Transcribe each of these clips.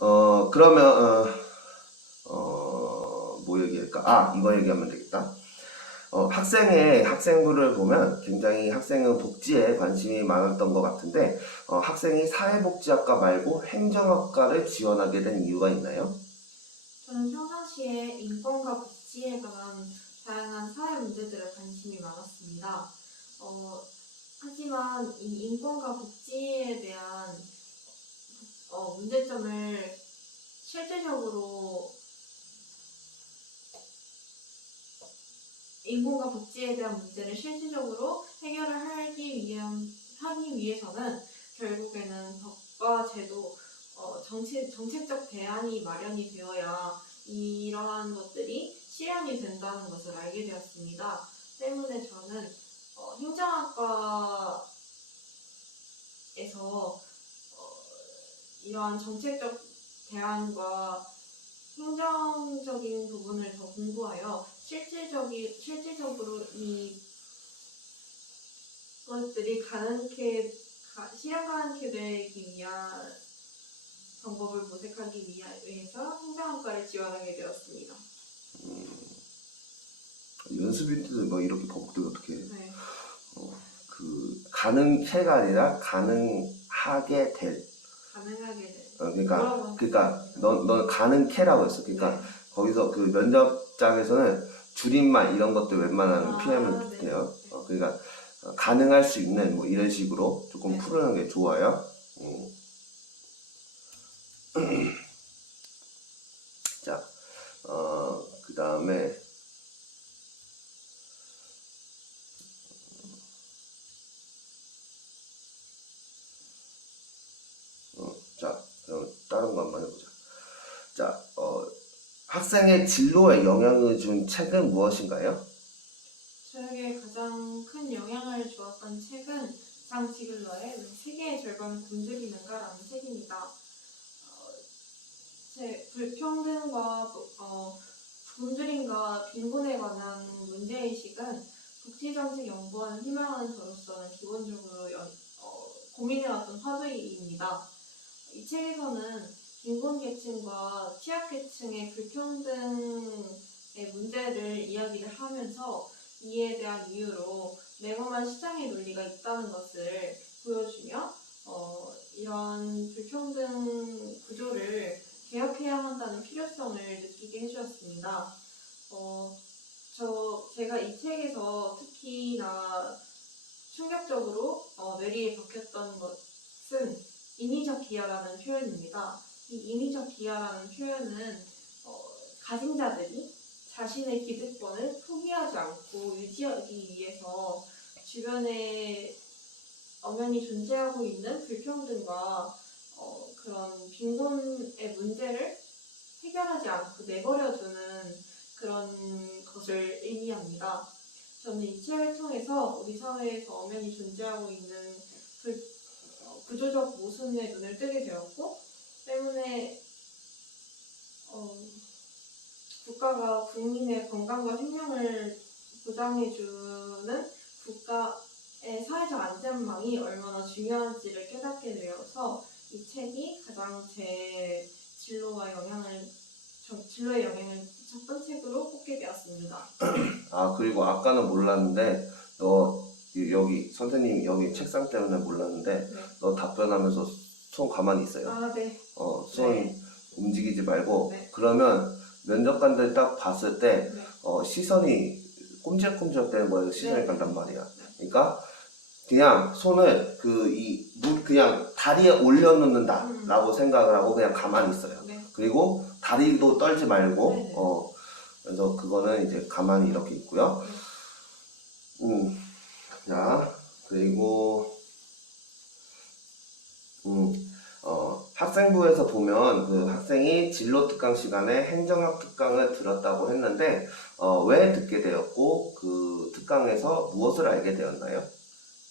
그러면 뭐 얘기할까? 이거 얘기하면 되겠다. 학생부를 보면 굉장히 학생은 복지에 관심이 많았던 것 같은데, 학생이 사회복지학과 말고 행정학과를 지원하게 된 이유가 있나요? 저는 평상시에 인권과 복지에 관한 다양한 사회 문제들에 관심이 많았습니다. 하지만 이 인권과 복지에 대한 문제점을 실질적으로 인권과 복지에 대한 문제를 실질적으로 해결을 하기 위해서는 결국에는 법과 제도, 정책적 대안이 마련이 되어야 이러한 것들이 실현이 된다는 것을 알게 되었습니다. 때문에 저는 행정학과에서 이러한 정책적 대안과 행정적인 부분을 더 공부하여 실질적으로 이것들이 실현 가능케 되기 위한 방법을 모색하기 위해서 행정학과를 지원하게 되었습니다. 연수빈들도 뭐 이렇게 버벅대면 어떻게 해? 네. 가능케가 아니라 가능하게 될. 가능하게 된. 그러니까 넌 가능케라고 했어. 그러니까 거기서 그 면접장에서는 줄임말 이런 것들 웬만하면 피하면 돼요. 그러니까 가능할 수 있는 뭐 이런 식으로 조금 풀어내는 게 좋아요. 자, 그 다음에 자, 그럼 다른 거 한번 해보자. 자, 학생의 진로에 영향을 준 책은 무엇인가요? 저에게 가장 큰 영향을 주었던 책은 장 지글러의 왜 세계의 절반을 굶주리는가라는 책입니다. 불평등과 굶주림과 빈곤에 관한 문제의식은 복지정책연구원을 희망하는 저로서는 기본적으로 고민해왔던 화두입니다. 이 책에서는 빈곤계층과 취약계층의 불평등의 문제를 이야기를 하면서 이에 대한 이유로 냉엄한 시장의 논리가 있다는 것을 보여주며 이런 불평등 구조를 개혁해야 한다는 필요성을 느끼게 해주었습니다. 제가 이 책에서 특히나 충격적으로 뇌리에 박혔던 것은 인위적 기여라는 표현입니다. 이 인위적 기여라는 표현은 가진 자들이 자신의 기득권을 포기하지 않고 유지하기 위해서 주변에 엄연히 존재하고 있는 불평등과 그런 빈곤의 문제를 해결하지 않고 내버려두는 그런 것을 의미합니다. 저는 이 책을 통해서 우리 사회에서 엄연히 존재하고 있는 구조적 모순에 눈을 뜨게 되었고, 때문에 국가가 국민의 건강과 생명을 보장해주는 국가의 사회적 안전망이 얼마나 중요한지를 깨닫게 되어서 이 책이 가장 제 진로에 영향을 끼쳤던 책으로 꼽게 되었습니다. 그리고 아까는 몰랐는데 너 여기 선생님 여기 책상 때문에 몰랐는데 너 답변하면서 손 가만히 있어요. 네. 손 움직이지 말고. 그러면 면접관들 딱 봤을 때 시선이 꼼지락꼼지락 되는 거에서 시선이 간단 말이야. 그러니까 그냥 손을 그냥 다리에 올려놓는다 라고 생각을 하고 그냥 가만히 있어요. 그리고 다리도 떨지 말고 그래서 그거는 이제 가만히 이렇게 있고요. 자, 그리고 학생부에서 보면 그 학생이 진로 특강 시간에 행정학 특강을 들었다고 했는데 왜 듣게 되었고 그 특강에서 무엇을 알게 되었나요?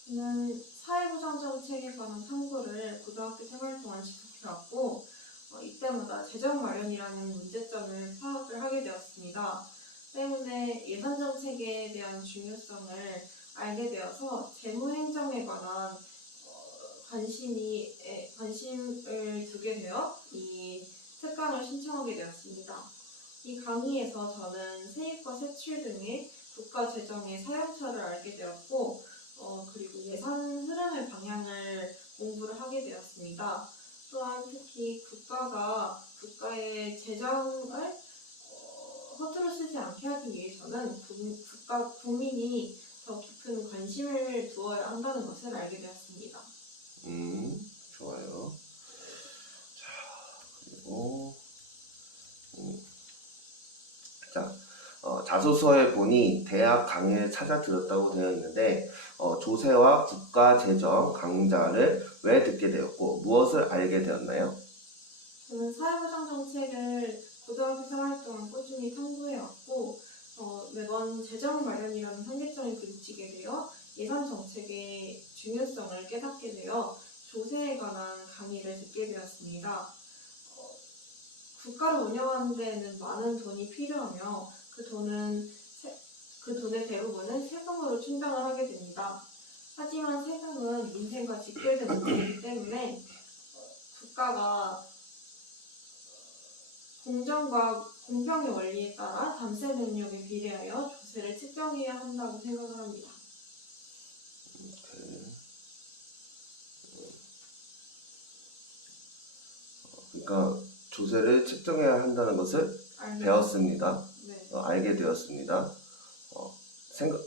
저는 사회보장정책에 관한 탐구를 고등학교 생활 동안 지속해왔고 이때마다 재정 마련이라는 문제점을 파악을 하게 되었습니다. 때문에 예산정책에 대한 중요성을 알게 되어서 재무행정에 관한 관심을 두게 되어 이 특강을 신청하게 되었습니다. 이 강의에서 저는 세입과 세출 등의 국가 재정의 사용처를 알게 되었고 그리고 예산 흐름의 방향을 공부를 하게 되었습니다. 또한 특히 국가가 국가의 재정을 허투루 쓰지 않게 하기 위해서는 국민이 더 깊은 관심을 두어야 한다는 것을 알게 되었습니다. 좋아요. 자, 그리고 자, 자소서에 보니 대학 강의를 찾아 들었다고 되어 있는데 조세와 국가재정 강좌를 왜 듣게 되었고 무엇을 알게 되었나요? 저는 사회보장 정책을 고등학교 생활 동안 꾸준히 탐구해왔고 매번 재정 마련이라는 한계점에 부딪히게 되어 예산 정책의 중요성을 깨닫게 되어 조세에 관한 강의를 듣게 되었습니다. 국가를 운영하는 데에는 많은 돈이 필요하며 그 돈의 대부분은 세금으로 충당을 하게 됩니다. 하지만 세금은 민생과 직결된 문제이기 때문에 국가가 공정과 공평의 원리에 따라 담세 능력에 비례하여 조세를 측정해야 한다고 생각을 합니다. 그러니까 조세를 측정해야 한다는 것을 배웠습니다. 네. 알게 되었습니다.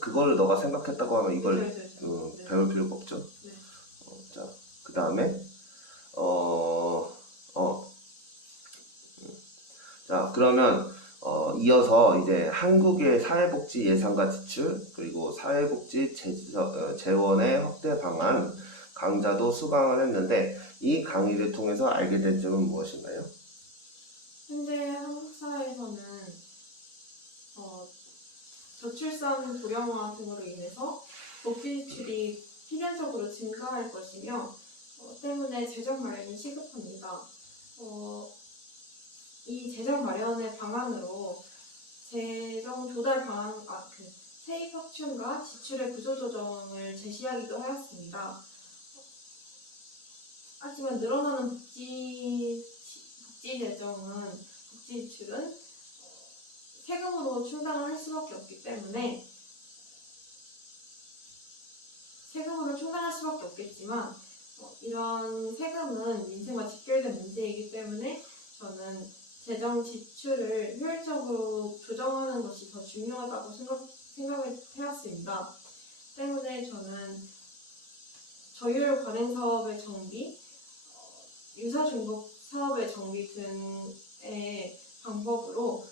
그거를 너가 생각했다고 하면 이걸 네. 배울 필요가 없죠. 네. 자, 그 다음에 자, 그러면 이어서 이제 한국의 사회복지 예산과 지출 그리고 사회복지 재원의 확대 방안 강좌도 수강을 했는데 이 강의를 통해서 알게 된 점은 무엇인가요? 현재 한국 사회에서는 저출산 고령화 등으로 인해서 복지 지출이 필연적으로 증가할 것이며 때문에 재정 마련이 시급합니다. 이 재정 마련의 방안으로 재정 조달 방안, 세입 확충과 지출의 구조 조정을 제시하기도 하였습니다. 하지만 늘어나는 복지 지출은 세금으로 충당을 할 수밖에 없기 때문에 세금으로 충당할 수밖에 없겠지만 이러한 세금은 민생과 직결된 문제이기 때문에 저는 재정 지출을 효율적으로 조정하는 것이 더 중요하다고 생각을 해왔습니다. 때문에 저는 저율 관행 사업의 정비, 유사중복 사업의 정비 등의 방법으로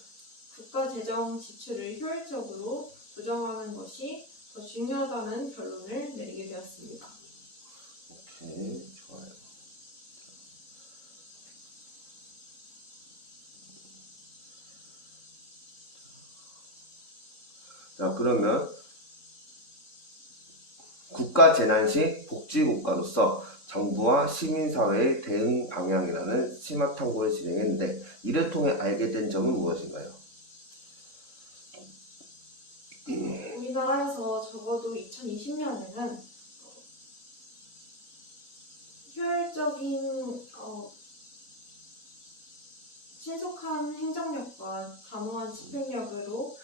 국가 재정 지출을 효율적으로 조정하는 것이 더 중요하다는 결론을 내리게 되었습니다. 오케이, 좋아요. 자, 그러면 국가 재난 시 복지국가로서 정부와 시민사회의 대응 방향이라는 심화 탐구를 진행했는데 이를 통해 알게 된 점은 무엇인가요? 우리나라에서 적어도 2020년에는 효율적인 신속한 행정력과 단호한 집행력으로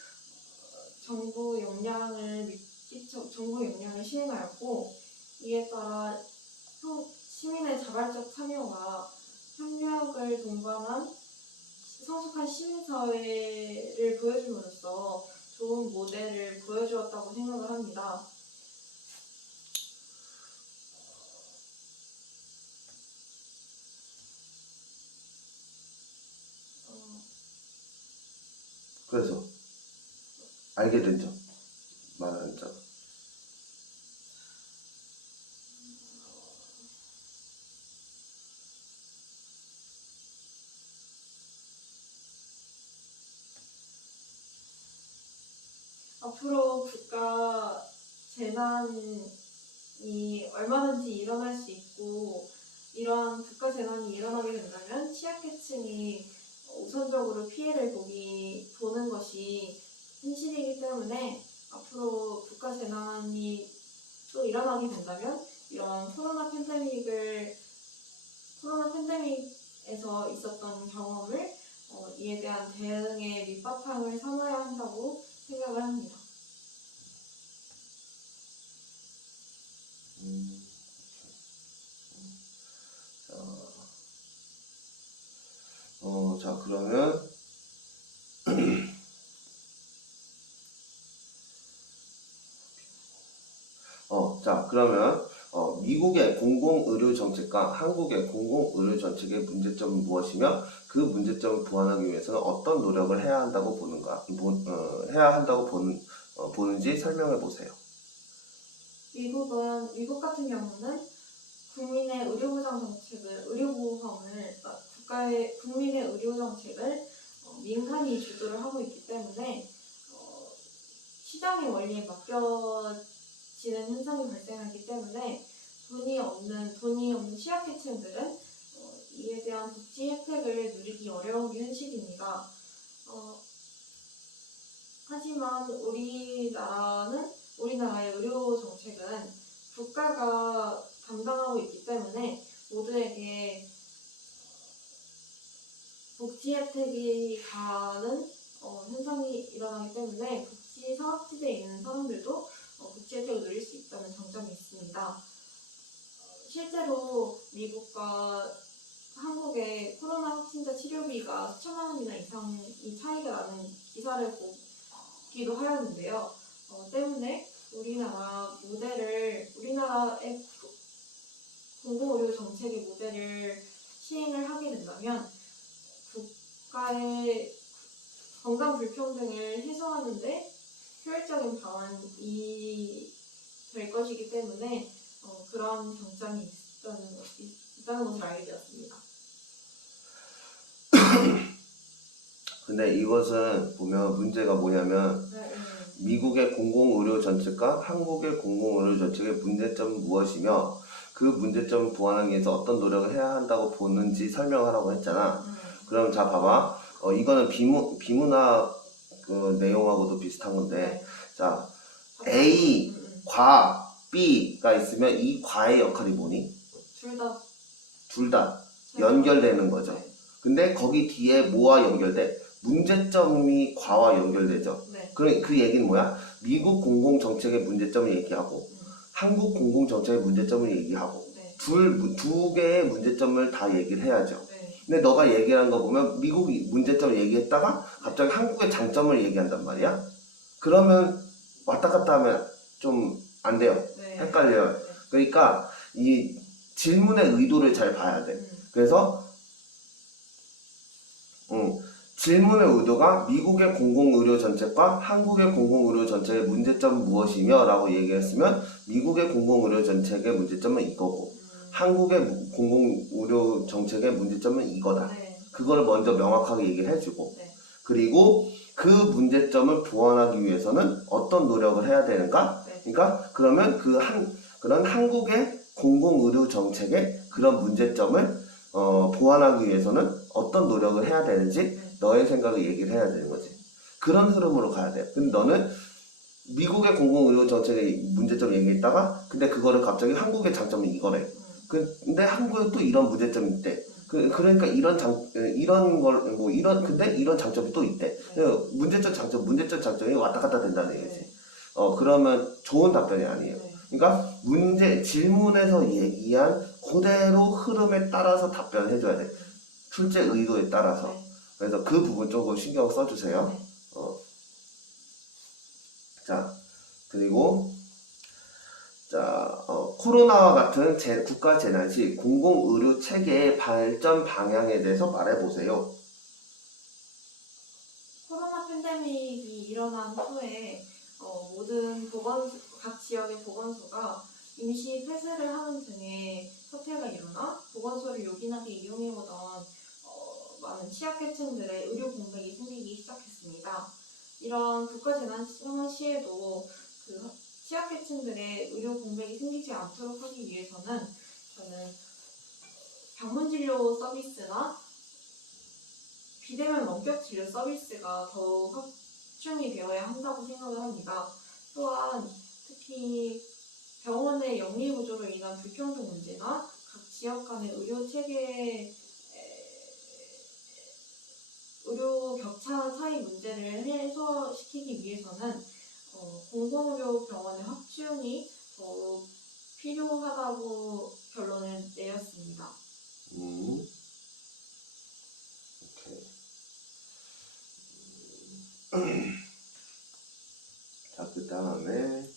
정부 역량을 시행하였고 이에 따라 시민의 자발적 참여와 협력을 동반한 성숙한 시민사회를 보여줌으로써 좋은 모델을 보여주었다고 생각을 합니다. 그래서 알게 된 점, 말하는 점. 앞으로 국가 재난이 얼마든지 일어날 수 있고 이러한 국가 재난이 일어나게 된다면 취약계층이 우선적으로 피해를 보는 것이 현실이기 때문에 앞으로 국가 재난이 또 일어나게 된다면 이런 코로나 팬데믹에 에서 있었던 경험을 이에 대한 대응의 밑바탕을 삼아야 한다고 생각을 합니다. 자, 그러면 자, 그러면 미국의 공공의료 정책과 한국의 공공의료 정책의 문제점은 무엇이며 그 문제점을 보완하기 위해서는 어떤 노력을 해야 한다고 보는지 설명해 보세요. 미국 같은 경우는 국민의 의료보장 정책을, 국민의 의료 정책을 민간이 주도를 하고 있기 때문에 시장의 원리에 맡겨지는 현상이 발생하기 때문에 돈이 없는 취약계층들은 이에 대한 복지 혜택을 누리기 어려운 게 현실입니다. 하지만 우리나라의 의료 정책은 국가가 담당하고 있기 때문에 모두에게 복지 혜택이 가는 현상이 일어나기 때문에 복지 사각지대에 있는 사람들도 복지 혜택을 누릴 수 있다는 장점이 있습니다. 실제로 미국과 한국의 코로나 확진자 치료비가 수천만 원이나 이상이 차이가 나는 기사를 보기도 하였는데요. 때문에 우리나라의 공공의료 정책의 모델을 시행을 하게 된다면 국가의 건강 불평등을 해소하는데 효율적인 방안이 될 것이기 때문에 그런 장점이 있다는 것을 알게 되었습니다. 근데 이것은 보면 문제가 뭐냐면 미국의 공공의료 정책과 한국의 공공의료 정책의 문제점은 무엇이며 그 문제점을 보완하기 위해서 어떤 노력을 해야 한다고 보는지 설명하라고 했잖아. 그럼 자 봐봐. 이거는 비문학 그 내용하고도 비슷한 건데 자 A, 과, B가 있으면 이 과의 역할이 뭐니? 둘 다 연결되는 거죠. 근데 거기 뒤에 뭐와 연결돼? 문제점이 과와 연결되죠. 그럼 그 얘기는 뭐야? 미국 공공정책의 문제점을 얘기하고 한국 공공정책의 문제점을 얘기하고 두 개의 문제점을 다 얘기를 해야죠. 근데 너가 얘기한 거 보면 미국 문제점을 얘기했다가 갑자기 한국의 장점을 얘기한단 말이야. 그러면 왔다 갔다 하면 좀 안 돼요. 헷갈려요. 그러니까 이 질문의 의도를 잘 봐야 돼. 그래서 질문의 의도가 미국의 공공의료 정책과 한국의 공공의료 정책의 문제점은 무엇이며 라고 얘기했으면 미국의 공공의료 정책의 문제점은 이거고 한국의 공공의료 정책의 문제점은 이거다. 그거를 먼저 명확하게 얘기를 해주고 그리고 그 문제점을 보완하기 위해서는 어떤 노력을 해야 되는가? 그러니까 그러면 그런 한국의 공공의료 정책의 그런 문제점을 보완하기 위해서는 어떤 노력을 해야 되는지 너의 생각을 얘기를 해야 되는 거지. 그런 흐름으로 가야 돼. 근데 너는 미국의 공공의료 정책의 문제점 얘기했다가 근데 그거를 갑자기 한국의 장점은 이거래. 근데 한국에 또 이런 문제점이 있대. 그러니까 근데 이런 장점이 또 있대. 문제점 장점이 왔다 갔다 된다는 얘기지. 그러면 좋은 답변이 아니에요. 그러니까 질문에서 얘기한 그대로 흐름에 따라서 답변을 해줘야 돼. 출제 의도에 따라서. 그래서 그 부분 조금 신경 써주세요. 자, 그리고 코로나와 같은 국가 재난 시 공공의료 체계의 발전 방향에 대해서 말해보세요. 코로나 팬데믹이 일어난 후에 각 지역의 보건소가 임시 폐쇄를 하는 등의 사태가 일어나 보건소를 요긴하게 이용해오던 많은 취약계층들의 의료 공백이 생기기 시작했습니다. 이런 국가 재난 상황 시에도 취약계층들의 의료 공백이 생기지 않도록 하기 위해서는 저는 방문진료 서비스나 비대면 원격 진료 서비스가 더욱 확충이 되어야 한다고 생각을 합니다. 또한 특히 병원의 영리 구조로 인한 불평등 문제나 각 지역 간의 의료 체계의 문제를 해소시키기 위해서는 공공의료 병원의 확충이 더욱 필요하다고 결론을 내렸습니다. 오케이. 자, 그 다음에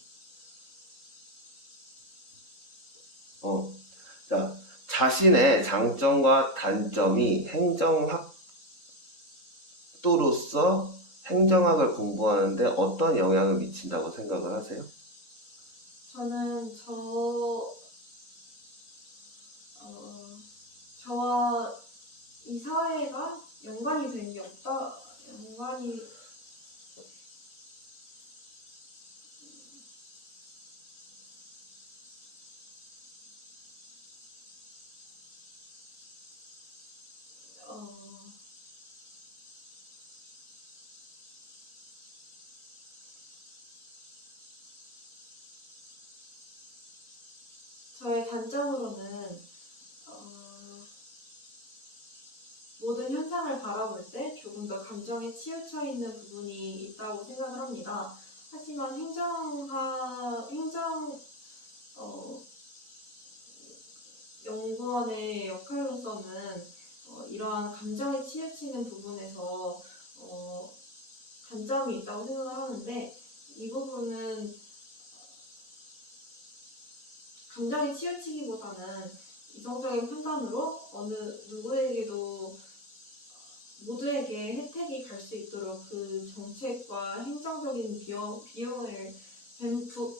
자, 자신의 장점과 단점이 행정학도로서 행정학을 공부하는데 어떤 영향을 미친다고 생각을 하세요? 저는 저와 이 사회가 연관이 된 게 없다. 저의 단점으로는 모든 현상을 바라볼 때 조금 더 감정에 치우쳐 있는 부분이 있다고 생각을 합니다. 하지만 연구원의 역할로서는 이러한 감정에 치우치는 부분에서 단점이 있다고 생각을 하는데, 이 부분은 감정에 치우치기보다는 이성적인 판단으로 어느 누구에게도 모두에게 혜택이 갈 수 있도록 그 정책과 행정적인 비용을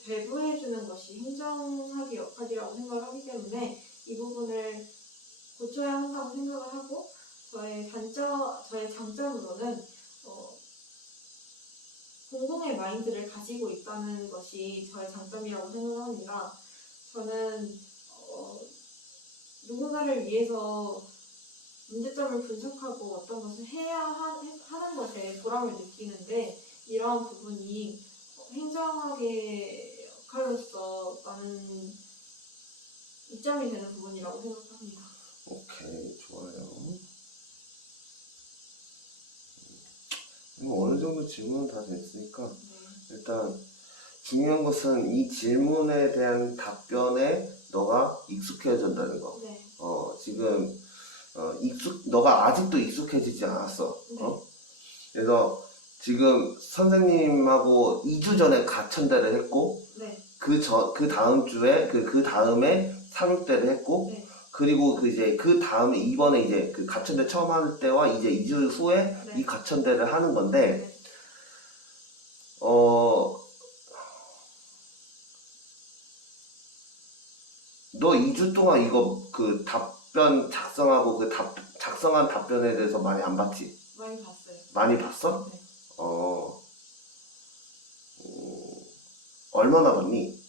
배부해주는 것이 행정학의 역할이라고 생각을 하기 때문에 이 부분을 고쳐야 한다고 생각을 하고, 저의 장점으로는 공공의 마인드를 가지고 있다는 것이 저의 장점이라고 생각합니다. 저는 누군가를 위해서 문제점을 분석하고 어떤 것을 해야 하는 것에 보람을 느끼는데, 이러한 부분이 행정학의 역할로서 많은 이점이 되는 부분이라고 생각합니다. 오케이, 좋아요. 어느 정도 질문은 다 됐으니까 일단 중요한 것은 이 질문에 대한 답변에 너가 익숙해진다는 거. 네. 지금 너가 아직도 익숙해지지 않았어. 네. 그래서 지금 선생님하고 2주 전에 가천대를 했고, 네. 그 다음 주에 그 다음에 삼육대를 했고, 네. 그리고 그 다음에 이번에 이제 그 가천대 처음 할 때와 이제 2주 후에 네. 이 가천대를 하는 건데, 네. 너 2주 동안 이거 그 답변 작성하고 작성한 답변에 대해서 많이 안 봤지? 많이 봤어요. 많이 봤어? 네. 얼마나 봤니?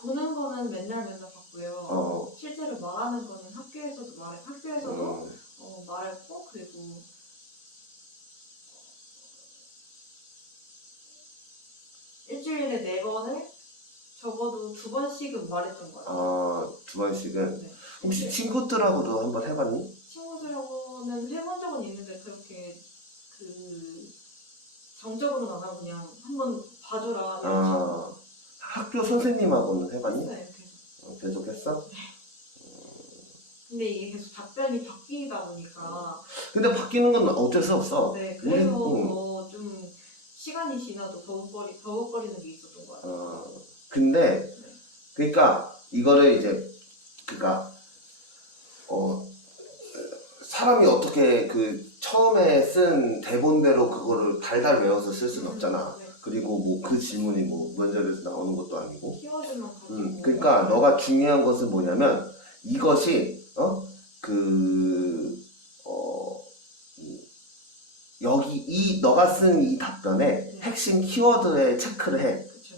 보는 거는 맨날 봤고요. 실제로 말하는 거는 학교에서도 말했고, 그리고 일주일에 4번을 적어도 2번씩은 말했던 것 같아요. 2번씩은? 네. 혹시 친구들하고도 한번 해봤니? 친구들하고는 해본 적은 있는데 그렇게 정적으로는 안 하고 그냥 한번 봐줘라 이런 식으로. 학교 선생님하고는 해봤니? 했어요. 계속 했어? 네. 근데 이게 계속 답변이 바뀌다 보니까. 근데 바뀌는 건 어쩔 수 없어. 네, 그래서 더 좀 시간이 지나도 버벅거리는 게 있었던 것 같아요. 근데 그러니까 이거를 이제 사람이 어떻게 처음에 쓴 대본대로 그거를 달달 외워서 쓸 수는 없잖아. 네. 그리고 뭐 그 질문이 뭐 면접에서 나오는 것도 아니고. 키워드만 가지고. 그러니까 너가 중요한 것은 뭐냐면 이것이 여기 너가 쓴 이 답변에 핵심 키워드에 체크를 해. 그쵸.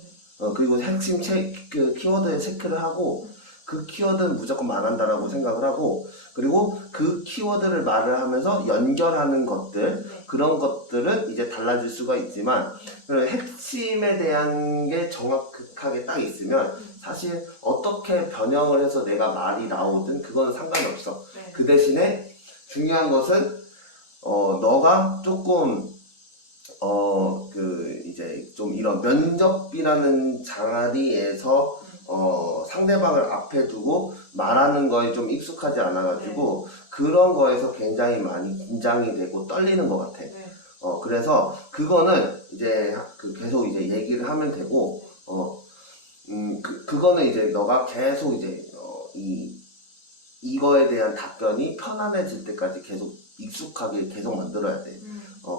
그리고 핵심 키워드에 체크를 하고 그 키워드는 무조건 말한다라고 생각을 하고, 그리고 그 키워드를 말을 하면서 연결하는 것들, 그런 것들은 이제 달라질 수가 있지만 핵심에 대한 게 정확하게 딱 있으면 사실 어떻게 변형을 해서 내가 말이 나오든 그건 상관이 없어. 그 대신에 중요한 것은 너가 조금 이제 좀 이런 면접이라는 자리에서 상대방을 앞에 두고 말하는 거에 좀 익숙하지 않아가지고 그런 거에서 굉장히 많이 긴장이 되고 떨리는 것 같아. 그래서 그거는 이제 계속 이제 얘기를 하면 되고, 그거는 이제 너가 계속 이제 이거에 대한 답변이 편안해질 때까지 계속 익숙하게 계속 만들어야 돼.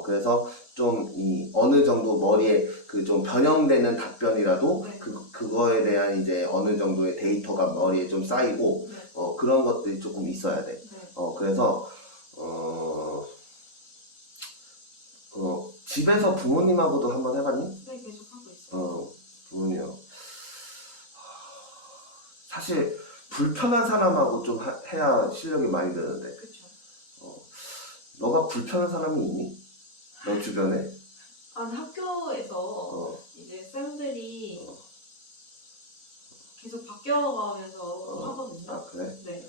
그래서 좀 어느 정도 머리에 그 좀 변형되는 답변이라도 그거에 대한 이제 어느 정도의 데이터가 머리에 좀 쌓이고 그런 것들이 조금 있어야 돼. 그래서 집에서 부모님하고도 한번 해봤니? 네, 계속 하고 있어요. 부모님하고. 사실 불편한 사람하고 좀 해야 실력이 많이 되는데. 그쵸. 너가 불편한 사람이 있니? 너 주변에? 학교에서 이제 쌤들이 계속 바뀌어가면서 하거든요. 아, 그래? 네.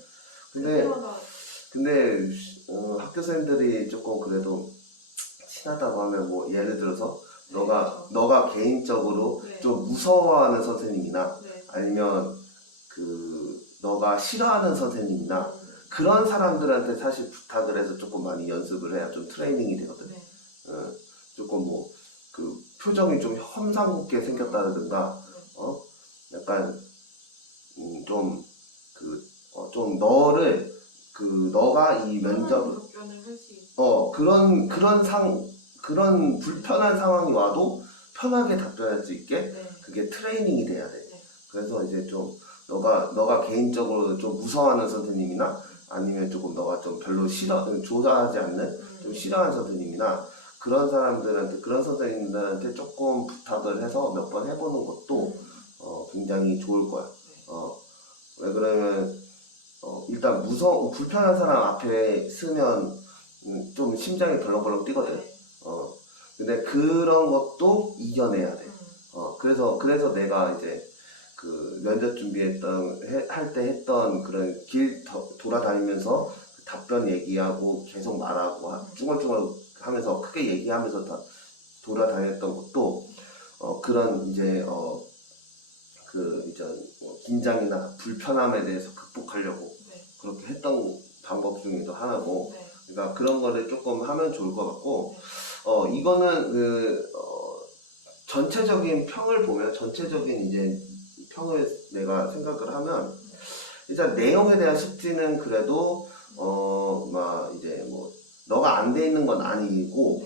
근데 그때마다 학교생들이 조금 그래도 친하다고 하면 뭐 예를 들어서 네, 너가 개인적으로 네. 좀 무서워하는 선생님이나 네. 아니면 너가 싫어하는 선생님이나 그런 사람들한테 사실 부탁을 해서 조금 많이 연습을 해야 좀 트레이닝이 되거든. 네. 조금 표정이 좀 험상궂게 생겼다든가, 약간 좀 너를 너가 이 면접 답변을 할 수 있고 그런 불편한 상황이 와도 편하게 답변할 수 있게 그게 트레이닝이 돼야 돼. 그래서 이제 좀 너가 개인적으로 좀 무서워하는 선생님이나 아니면 조금 너가 좀 별로 좋아하지 않는 좀 싫어하는 선생님이나 그런 선생님들한테 조금 부탁을 해서 몇 번 해보는 것도 굉장히 좋을 거야. 왜 그러면 일단 불편한 사람 앞에 서면 좀 심장이 벌렁벌렁 뛰거든. 근데 그런 것도 이겨내야 돼. 그래서 내가 이제 면접 할 때 했던 그런 길 돌아다니면서 답변 얘기하고 계속 말하고 쭈글쭈글 하면서 크게 얘기하면서 다 돌아다녔던 것도 그런 이제 긴장이나 불편함에 대해서 극복하려고 그렇게 했던 방법 중에도 하나고, 그러니까 그런 거를 조금 하면 좋을 것 같고, 이거는 전체적인 평을 보면 전체적인 이제 평을 내가 생각을 하면 일단 내용에 대한 숙지는 그래도 이제 너가 안 돼 있는 건 아니고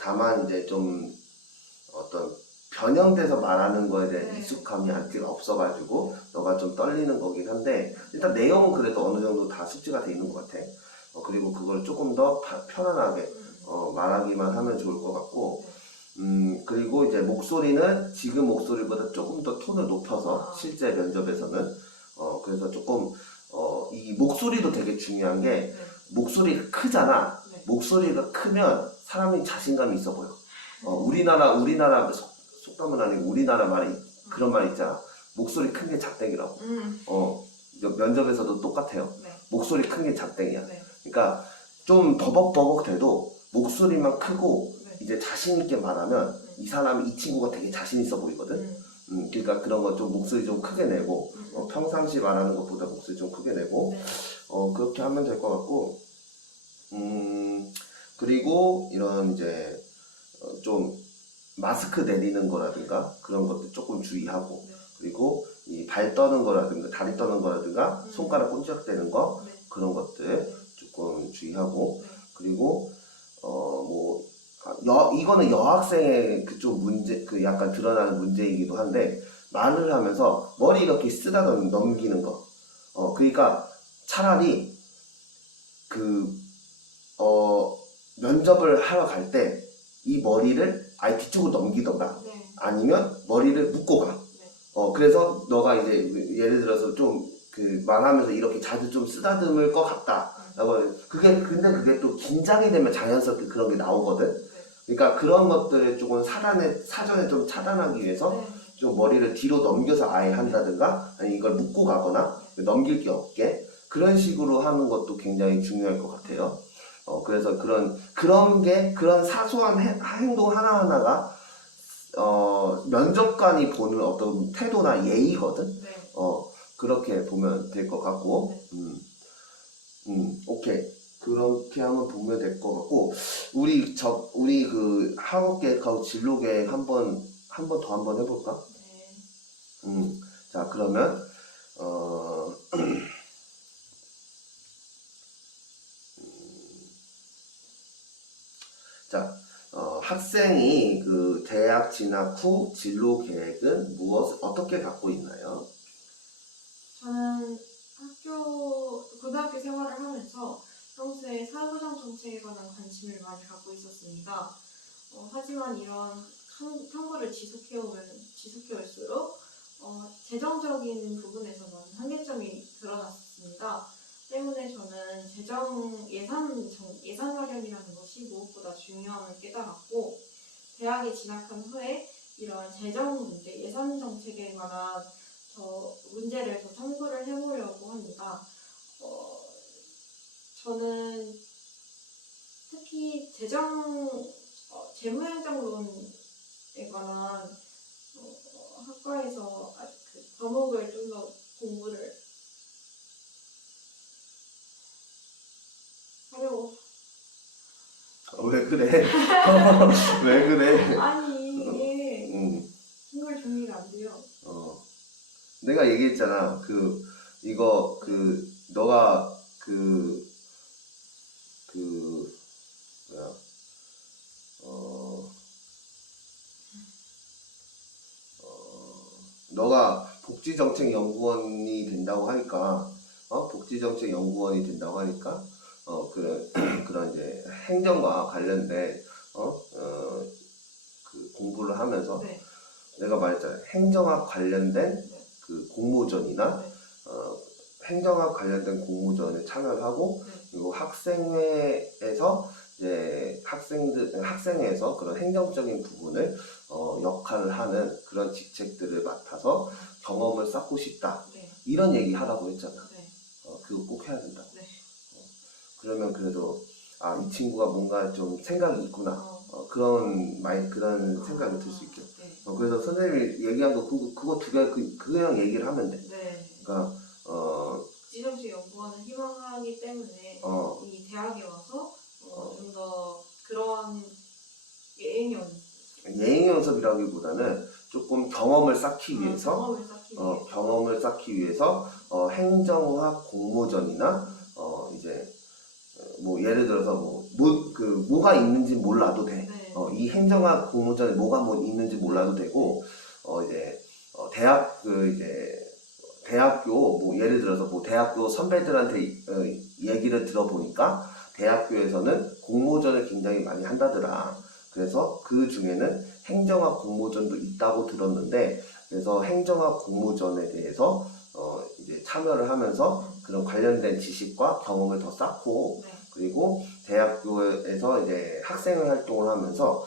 다만 이제 좀 어떤 변형돼서 말하는 거에 대한 익숙함이 아직 없어가지고 너가 좀 떨리는 거긴 한데 일단 내용은 그래도 어느 정도 다 숙지가 돼 있는 것 같아. 그리고 그걸 조금 더 편안하게 말하기만 하면 좋을 것 같고, 그리고 이제 목소리는 지금 목소리보다 조금 더 톤을 높여서 실제 면접에서는 그래서 조금 이 목소리도 되게 중요한 게 목소리가 크잖아. 목소리가 크면 사람이 자신감이 있어 보여. 우리나라 속담은 아니고 우리나라 말이 그런 말 있잖아. 목소리 큰 게 작땡이라고. 면접에서도 똑같아요. 목소리 큰 게 작땡이야. 그러니까 좀 버벅버벅 돼도 목소리만 크고 이제 자신 있게 말하면 이 친구가 되게 자신 있어 보이거든. 그러니까 그런 거 좀 목소리 좀 크게 내고 평상시 말하는 것보다 목소리 좀 크게 내고 그렇게 하면 될 것 같고, 그리고 이런 이제 좀 마스크 내리는 거라든가 그런 것도 조금 주의하고, 그리고 이 발 떠는 거라든가 다리 떠는 거라든가 손가락 꼼지락대는 거 그런 것들 조금 주의하고, 그리고 이거는 여학생의 그쪽 문제, 약간 드러나는 문제이기도 한데, 말을 하면서 머리 이렇게 쓰다 넘기는 거. 그러니까 차라리 면접을 하러 갈 때 이 머리를 아예 뒤쪽으로 넘기던가 아니면 머리를 묶고 가. 그래서 너가 이제 예를 들어서 좀 말하면서 이렇게 자주 좀 쓰다듬을 것 같다. 근데 그게 또 긴장이 되면 자연스럽게 그런 게 나오거든. 그러니까 그런 것들을 조금 사전에 좀 차단하기 위해서 좀 머리를 뒤로 넘겨서 아예 한다든가 아니 이걸 묶고 가거나 넘길 게 없게 그런 식으로 하는 것도 굉장히 중요할 것 같아요. 그래서 그런 사소한 행동 하나하나가 면접관이 보는 어떤 태도나 예의거든. 네. 그렇게 보면 될 것 같고, 오케이. 그렇게 한번 보면 될 것 같고, 우리 그 학업 계획하고 진로 계획 한번 해볼까? 네. 자, 그러면, 자, 학생이 그 대학 진학 후 진로 계획은 어떻게 갖고 있나요? 저는 고등학교 생활을 하면서 평소에 사회보장 정책에 관한 관심을 많이 갖고 있었습니다. 하지만 이런 탐구를 지속해올수록 재정적인 부분에서는 한계점이 드러났습니다. 때문에 저는 예산 마련이라는 것이 무엇보다 중요함을 깨달았고, 대학에 진학한 후에 이런 재정 문제, 예산 정책에 관한 문제를 더 탐구를 해보려고 합니다. 저는 특히 재무행정론에 관한 학과에서 그 과목을 좀 더 공부를 하려고. 왜 그래? 왜 그래? 아니, 이게 정말 정리가 안 돼요. 내가 얘기했잖아. 너가 뭐야, 너가 복지정책연구원이 된다고 하니까, 복지정책연구원이 된다고 하니까, 그런 이제 행정과 관련된, 그 공부를 하면서 네. 내가 말했잖아. 행정학 관련된 그 공모전이나, 네. 행정학 관련된 공모전에 참여를 하고, 네. 그리고 학생회에서 이제 학생회에서 그런 행정적인 부분을 역할을 하는 그런 직책들을 맡아서 경험을 쌓고 싶다. 네. 이런 얘기 하라고 했잖아. 네. 그거 꼭 해야 된다. 네. 그러면 그래도 이 친구가 뭔가 좀 생각이 있구나. 그런 생각이 들 수 있게. 네. 그래서 선생님이 얘기한 거 그거 두 개 그냥 얘기를 하면 돼. 네. 그러니까 복지정책 연구원을 희망하기 때문에 이 대학에 와서 좀 더 그런 예행 연습이라기보다는 조금 경험을 쌓기 위해서 경험을 쌓기 위해서 행정학 공모전이나 이제 뭐 예를 들어서 뭐가 있는지 몰라도 돼. 네. 이 행정학 공모전에 뭐가 있는지 몰라도 되고 이제 대학교 뭐 예를 들어서 뭐 대학교 선배들한테 얘기를 들어보니까 대학교에서는 공모전을 굉장히 많이 한다더라. 그래서 그 중에는 행정학 공모전도 있다고 들었는데, 그래서 행정학 공모전에 대해서 이제 참여를 하면서 그런 관련된 지식과 경험을 더 쌓고, 네. 그리고 대학교에서 이제 학생 활동을 하면서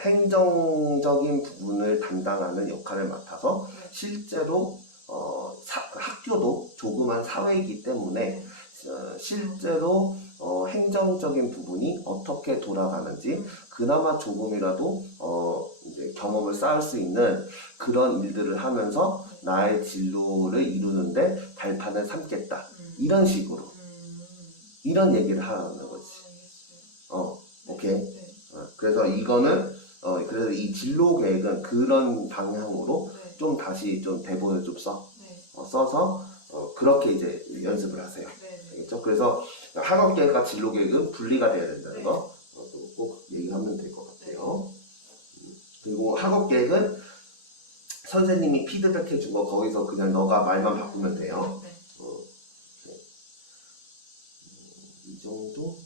행정적인 부분을 담당하는 역할을 맡아서 네. 실제로 학교도 조그만 사회이기 때문에 네. 실제로 행정적인 부분이 어떻게 돌아가는지 그나마 조금이라도 이제 경험을 쌓을 수 있는 그런 일들을 하면서 나의 진로를 이루는데 발판을 삼겠다. 이런 식으로 이런 얘기를 하는 거지. 오케이. 네. 그래서 그래서 이 진로 계획은 그런 방향으로 네. 좀 다시 좀 대본을 좀 네. 써서 그렇게 이제 연습을 하세요. 네. 알겠죠? 그래서 학업 계획과 진로 계획은 분리가 돼야 된다는 네. 거 꼭 얘기하면 될 것 같아요. 그리고 학업 계획은 선생님이 피드백 해준 거 거기서 그냥 너가 말만 바꾸면 돼요. 네. 이 정도?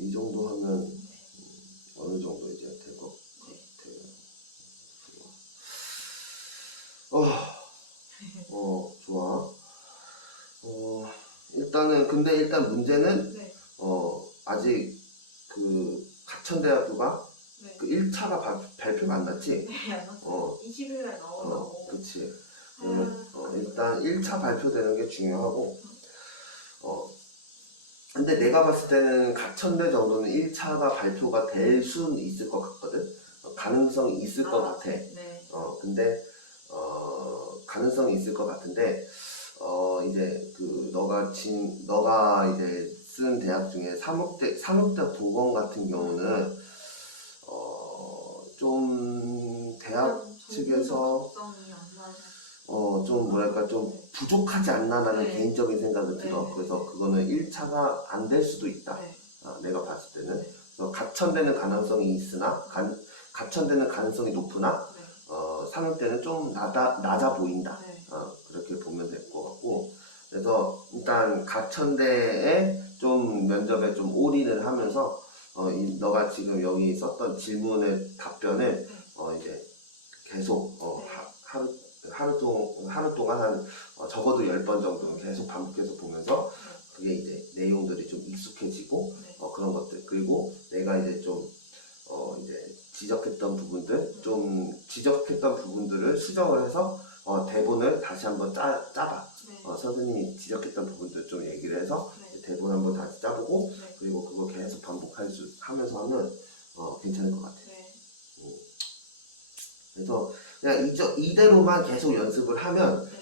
이 정도 하면 어느 정도 이제 될 것 같아요. 좋아. 일단 문제는 네. 아직 그 가천대학교가 네. 그 1차가 발표 만났지? 네, 안 왔어요. 20일 날 나오라고. 그치. 일단 1차 발표되는 게 중요하고 근데 내가 봤을 때는 가천대 정도는 1차가 발표가 될 수는 있을 것 같거든. 가능성이 있을 것 같아. 네. 근데 가능성이 있을 것 같은데 이제 그 너가 이제 쓴 대학 중에 삼육대 공건 같은 경우는 좀 대학 측에서 적성이 안 나서. 좀 뭐랄까 좀 부족하지 않나라는 네. 개인적인 생각이 들어. 네. 그래서 그거는 1차가 안 될 수도 있다. 네. 내가 봤을 때는. 네. 그래서 가천되는 가능성이 있으나 가천되는 가능성이 높으나 네. 삼육대는 좀 낮아 보인다. 네. 그렇게 보면 될 것 같고. 그래서 일단 가천대에 좀 면접에 좀 올인을 하면서 너가 지금 여기 썼던 질문의 답변을 이제 계속 네. 하루 동안 한 적어도 10번 정도는 계속 반복해서 보면서 그게 이제 내용들이 좀 익숙해지고 네. 그런 것들. 그리고 내가 이제 좀 이제 지적했던 부분들을 수정을 해서 대본을 다시 한번 짜봐. 네. 선생님이 지적했던 부분들 좀 얘기를 해서 네. 대본 한번 다시 짜보고 네. 그리고 그거 계속 반복하면서 하면 괜찮을 것 같아. 네. 그래서 그냥 이대로만 계속 연습을 하면 네.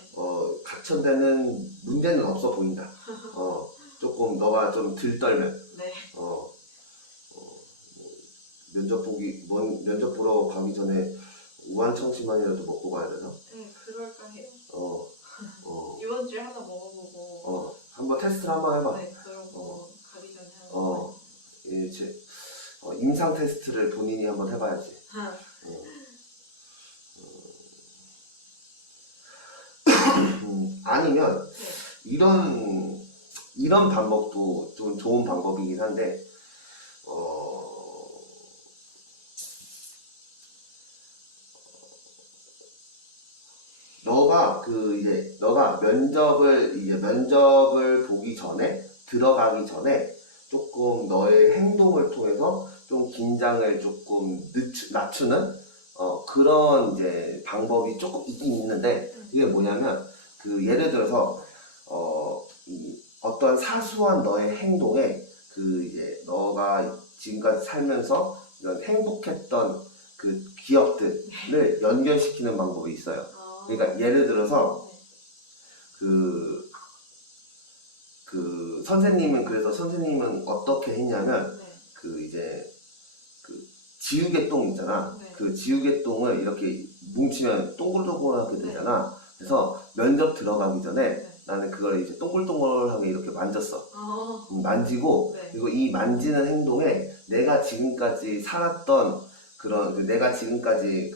가천대는 문제는 없어 보인다. 조금 너가 좀 들떨면 네. 면접 보러 가기 전에 우한청심환이라도 먹고 가야 되나? 네, 그럴까 해요. 어, 이번 주에 하나 먹어보고. 한번 테스트를 한번 해봐. 네, 그러고 가기 전에 하나 이제 임상 테스트를 본인이 한번 해봐야지. 아니면 네. 이런 방법도 좀 좋은 방법이긴 한데 너가 면접을 보기 전에 들어가기 전에 조금 너의 행동을 통해서 좀 긴장을 조금 낮추는 그런 이제 방법이 조금 있긴 있는데 이게 뭐냐면 그 예를 들어서 어떤 사소한 너의 행동에 그 이제 너가 지금까지 살면서 이런 행복했던 그 기억들을 연결시키는 방법이 있어요. 그러니까 예를 들어서 선생님은 어떻게 했냐면 그 이제 그 지우개똥 있잖아. 네. 그 지우개똥을 이렇게 뭉치면 동글동글하게 되잖아. 그래서 면접 들어가기 전에 나는 그걸 이제 동글동글하게 이렇게 만졌어. 만지고 그리고 이 만지는 행동에 내가 지금까지 살았던 그런 내가 지금까지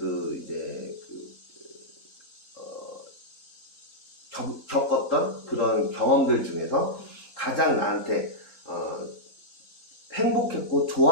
겪었던 그런 경험들 중에서 가장 나한테 행복했고